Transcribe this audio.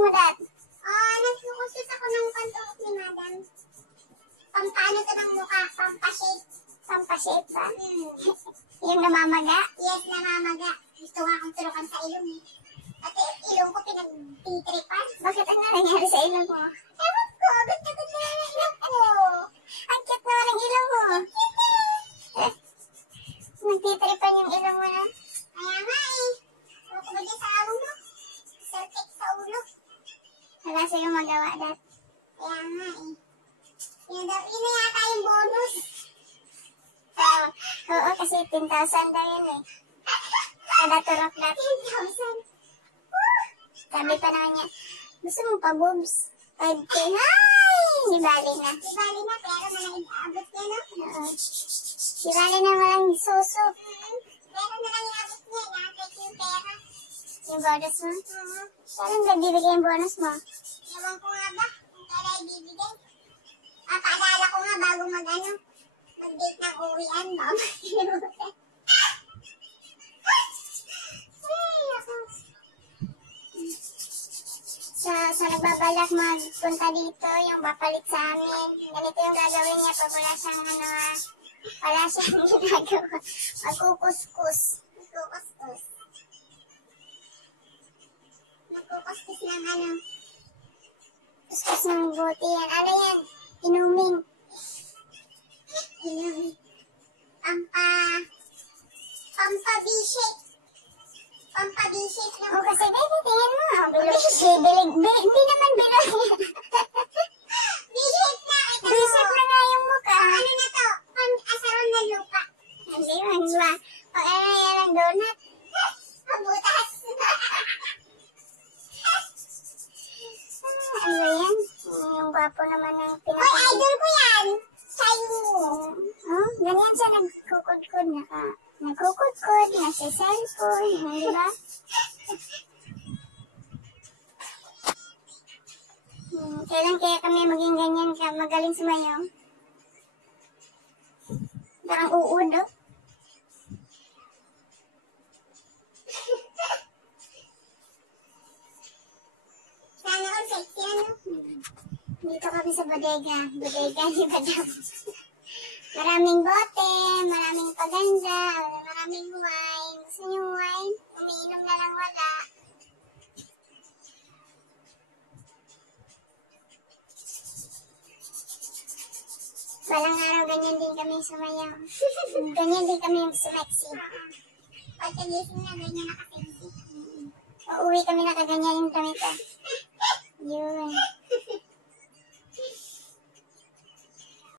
mo, Dat? Nagkukusus ako ng pantulog ni Madam. Pampano to ng mukha, pampashape. Pampashape ba? Yung namamaga? Yes, namamaga. Gusto nga akong turukan sa ilong eh. At ilong ko pinagtitripan. Bakit ang nangyari sa ilong mo? Ewan ko, agad-agad na yung ilong ko. Ang cute naman ang ilong mo. Nagtitripan yung ilong mo na. Kaya nga eh. Ewan ko ba dyan sa awang mo? Selfie sa ulo. Wala sa'yo magawa, Dat. Kaya nga eh. Yun na yata yung bonus. Oo, kasi 10,000 daw yun eh. Kada turok, Dat. 10,000. Sabi pa naman niya, gusto mo pa, boobs? 5K. Ay! Di bali na. Di bali na, pero na lang inaabot niya, no? Oo. Di bali na walang suso. Pero na lang inaabot niya, inaabot yung pera. Yung bonus mo? Saan nagbibigay yung bonus mo? Ewan ko nga ba, kung kaya ibibigay. Paalala ko nga bago mag-date ng uwian, ma'am. Sa nagbabalak magpunta dito, yung papalit sa amin. Ganito yung gagawin niya pag wala siyang wala siyang ginagawa. Magkukuskus. Magkukuskus. Magkukuskus ng Kuskus ng buti yan. Ano yan? Inumin. Inumin. Pampabishit. Pampabishit na. O kasi baby, tingin mo. Hindi naman bilog. Bishit na. Bishit na nga yung mukha. Ano na to? Pang-asaron na lupa. Hindi man ba? O ano yan ang donut? Pabutas. Ano ba yan? Yung gwapo naman ng Hoy, idol ko yan. Chayu. Oh, ganyan siya nagkukudkud. Nagkukudkud, nasa-cellphone. Di ba? Kailan kaya kami maging ganyan ka? Magaling sumayaw? Parang uud, oh. Sana all sexy, ano? Dito kami sa bodega. Bodega ni Madam. Maraming bote, maraming paganda, maraming wine. Gusto niyo wine? Umiinom na lang wala. Balang araw, ganyan din kami sumayaw. Ganyan din kami yung sumeksi. Pagkagising na, ganyan nakasexy. Uuwi kami nakaganyan yung damit. Yun.